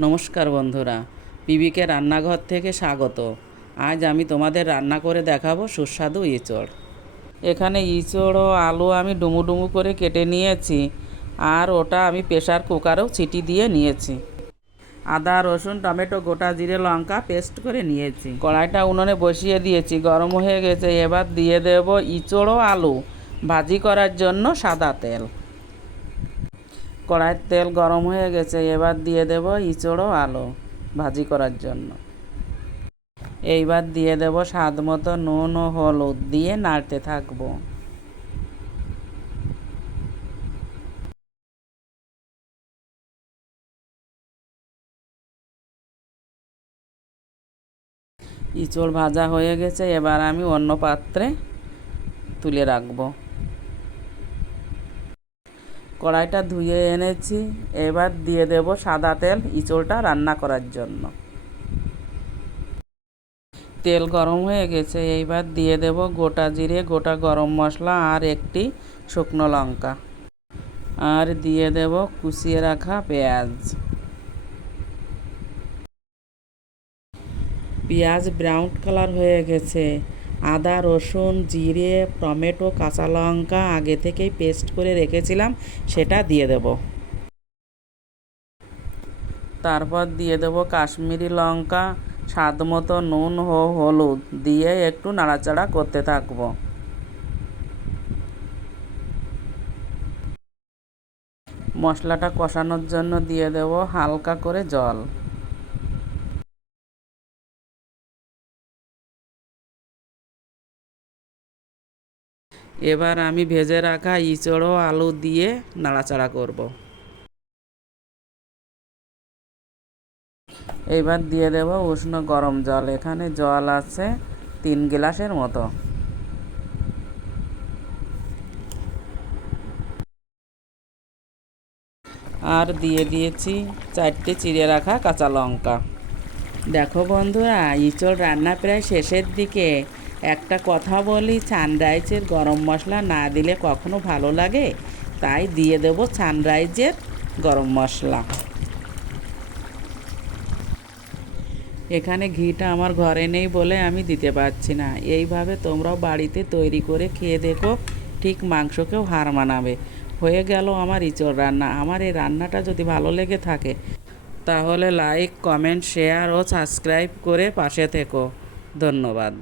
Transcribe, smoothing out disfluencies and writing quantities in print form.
নমস্কার বন্ধুরা, পিবিকে রান্নাঘর থেকে স্বাগত। আজ আমি তোমাদের রান্না করে দেখাবো সুস্বাদু ইঁচড়। এখানে ইঁচড় ও আলু আমি ডুমু ডুমু করে কেটে নিয়েছি, আর ওটা আমি প্রেসার কুকারেও সিটি দিয়ে নিয়েছি। আদা, রসুন, টমেটো, গোটা জিরে, লঙ্কা পেস্ট করে নিয়েছি। কড়াইটা উনুনে বসিয়ে দিয়েছি, গরম হয়ে গেছে। এবার দিয়ে দেব ইঁচড় ও আলু ভাজি করার জন্য সাদা তেল। কড়াইয়ের তেল গরম হয়ে গেছে, এবার দিয়ে দেব ইঁচড় ও আলু ভাজি করার জন্য। এইবার দিয়ে দেব স্বাদ মতো নুন ও হলুদ, দিয়ে নাড়তে থাকবো। ইঁচড় ভাজা হয়ে গেছে, এবার আমি অন্য পাত্রে তুলে রাখবো। কড়াইটা ধুয়ে এনেছি, এবার দিয়ে দেব সাদা তেল ইঁচড়টা রান্না করার জন্য। তেল গরম হয়ে গেছে, এইবার দিয়ে দেব গোটা জিরে, গোটা গরম মশলা আর একটি শুকনো লঙ্কা, আর দিয়ে দেব কুচিয়ে রাখা পেঁয়াজ। পেঁয়াজ ব্রাউন কালার হয়ে গেছে। আদা, রসুন, জিরে, টমেটো, কাঁচা লঙ্কা আগে থেকেই পেস্ট করে রেখেছিলাম, সেটা দিয়ে দেব। তারপর দিয়ে দেব কাশ্মীরি লঙ্কা, স্বাদ মতো নুন ও হলুদ, দিয়ে একটু নাড়াচাড়া করতে থাকবো। মশলাটা কষানোর জন্য দিয়ে দেব হালকা করে জল। এবার আমি ভেজে রাখা ইঁচড় ও আলু দিয়ে নাড়াচাড়া করব। এইবার দিয়ে দেব উষ্ণ গরম জল। এখানে জল আছে 3 গ্লাসের মতো। আর দিয়ে দিয়েছি 4টে চিড়ে রাখা কাঁচা লঙ্কা। দেখো বন্ধুরা, ইঁচড় রান্না প্রায় শেষের দিকে। একটা কথা বলি, সানরাইজের গরম মশলা না দিলে কখনো ভালো লাগে, তাই দিয়ে দেব সানরাইজের গরম মশলা। এখানে ঘিটা আমার ঘরে নেই বলে আমি দিতে পারছি না। এইভাবে তোমরাও বাড়িতে তৈরি করে খেয়ে দেখো, ঠিক মাংসকেও হার মানাবে। হয়ে গেল আমার ইঁচড় রান্না। আমার এই রান্নাটা যদি ভালো লেগে থাকে তাহলে লাইক, কমেন্ট, শেয়ার ও সাবস্ক্রাইব করে পাশে থেকো। ধন্যবাদ।